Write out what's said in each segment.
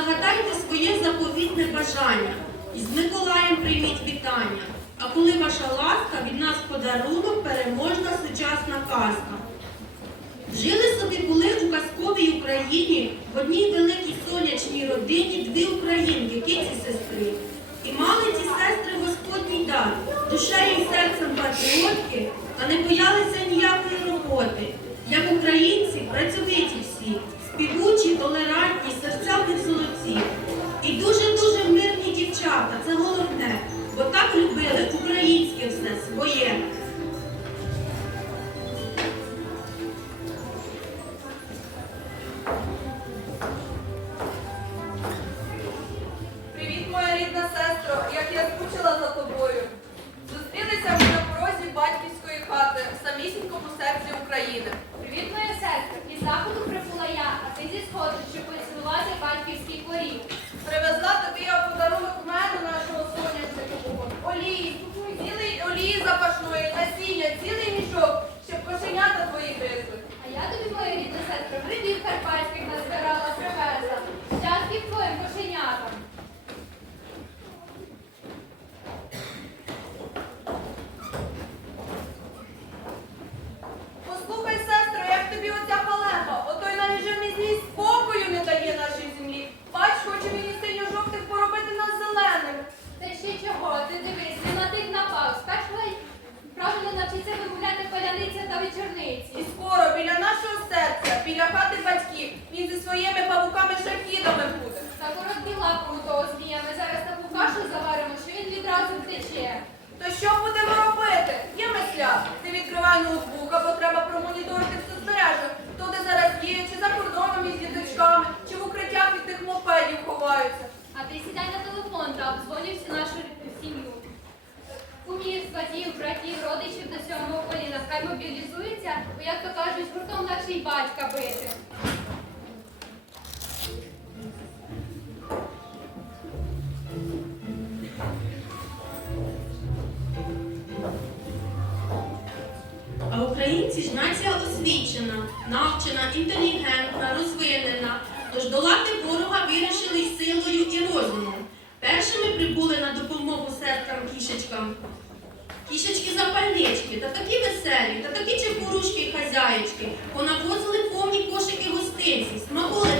загадайте своє заповітне бажання і з Миколаєм прийміть вітання. А коли ваша ласка від нас подарунок переможна сучасна казка. Жили собі були у казковій Україні в одній великій сонячній родині дві українки, киті сестри. І мали ті сестри Господній дар, душею і серцем патріотки, а не боялися ніякої роботи, як українці працьовиті всі. Українці ж нація освічена, навчена, інтелігентна, розвинена. Тож долати ворога вирішили силою і розумом. Першими прибули на допомогу серкам кішечкам. Кішечки-запальнички та такі веселі, та такі чепурушки й хазяєчки понавозили повні кошики гостинці. смаколики.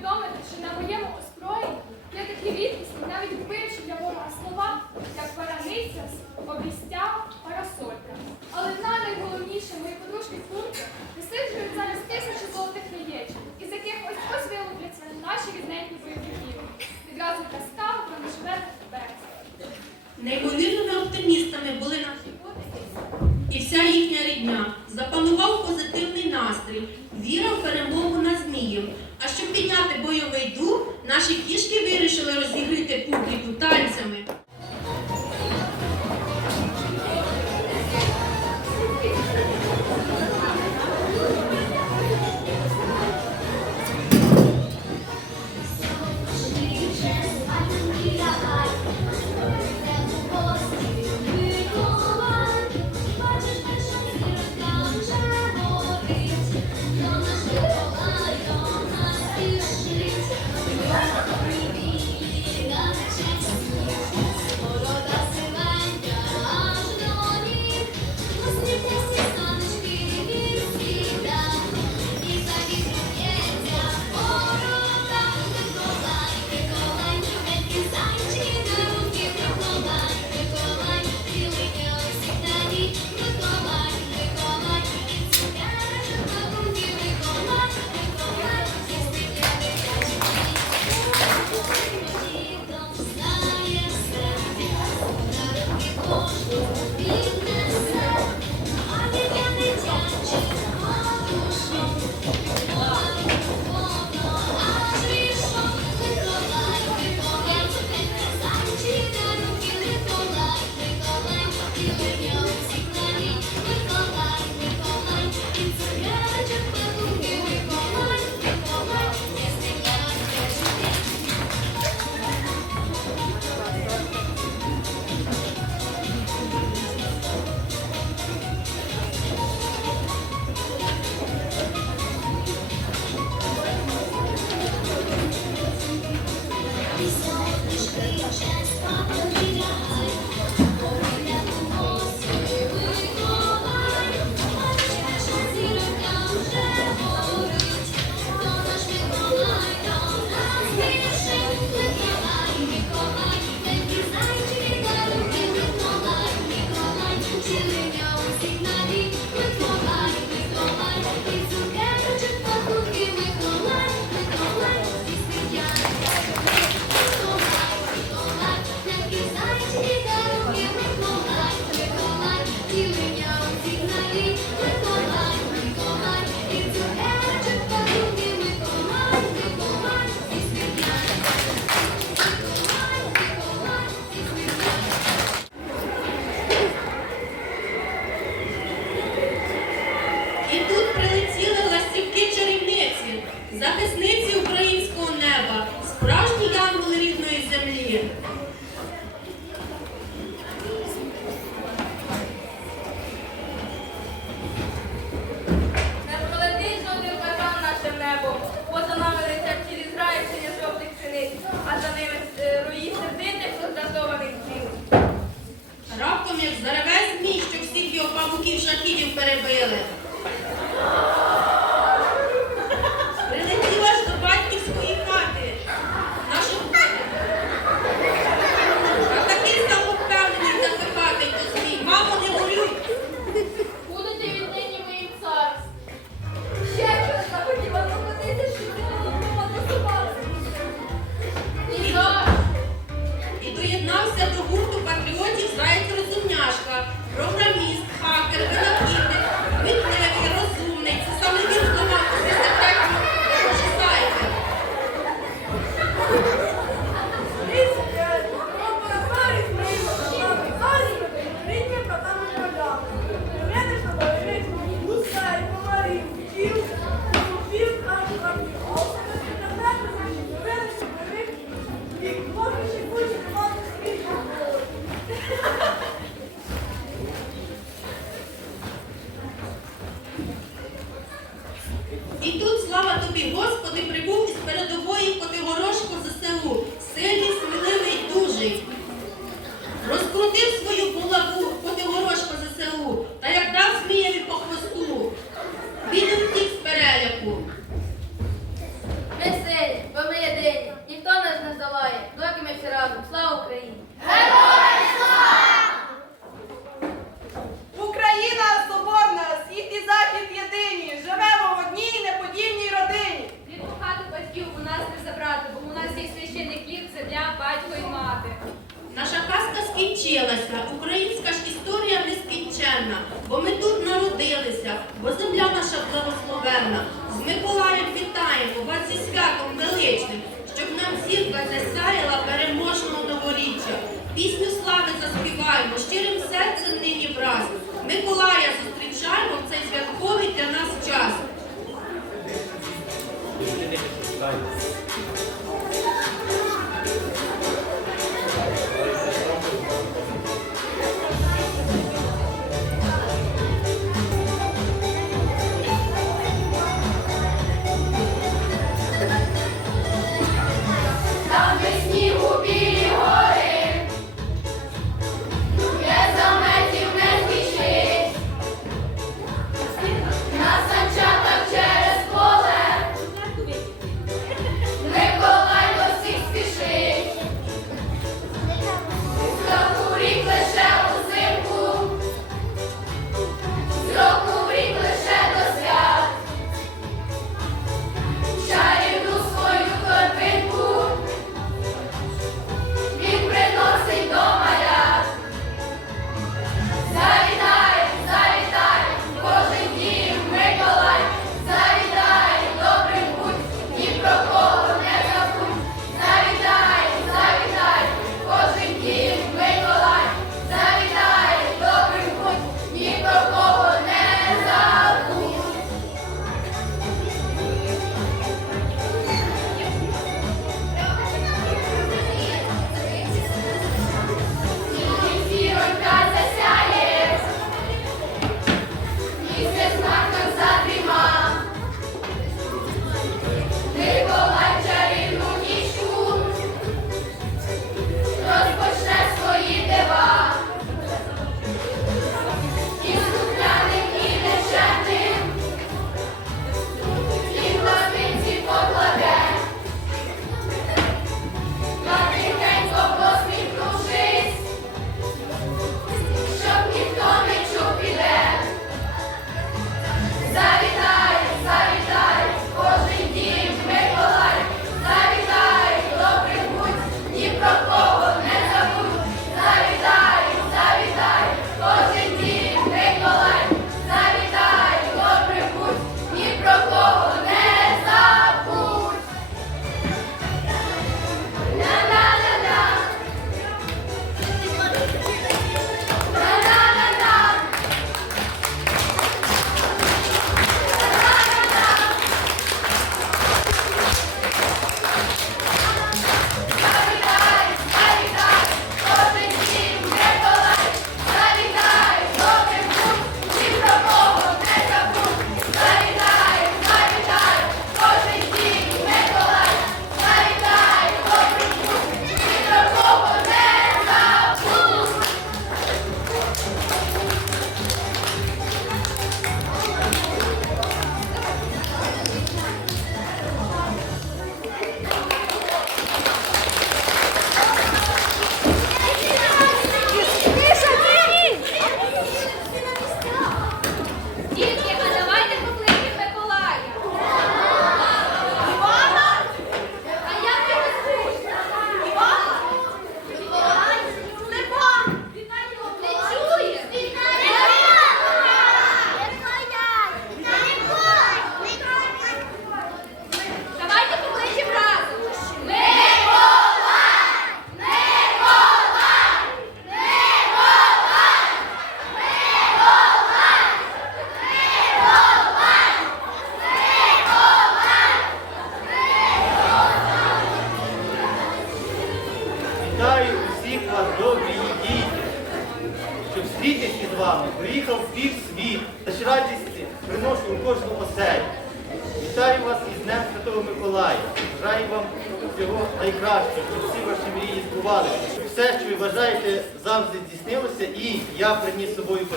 усвідомити, що на моєму озброєнні є такі рідкісні, навіть вбивши для ворога слова, як вараниця, обістя, парасолька. Але на найголовніше мої подружки фурки висиджують замість тисячі золотих яєчок, із яких ось ось вилупляться наші рідненькі бойовики. Відразу та става про неживених березі. Неймовірними оптимістами були наші подики і вся їхня рідня. Запанував позитивний настрій, віра в перемогу на наші кішки вирішили розігріти Захисниці українського неба, справжні янголи рідної землі. Слава тобі, Господи, прибув із передової потигорожку ЗСУ,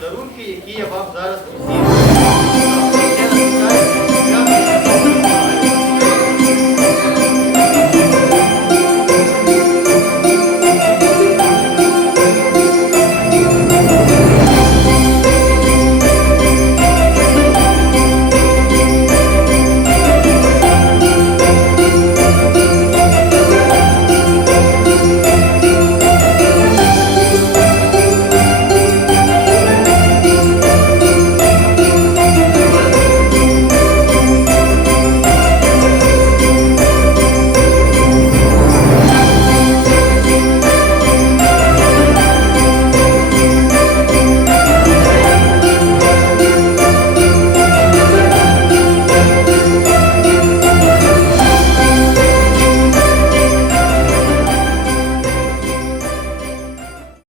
подарунки, які я вам зараз вітаю.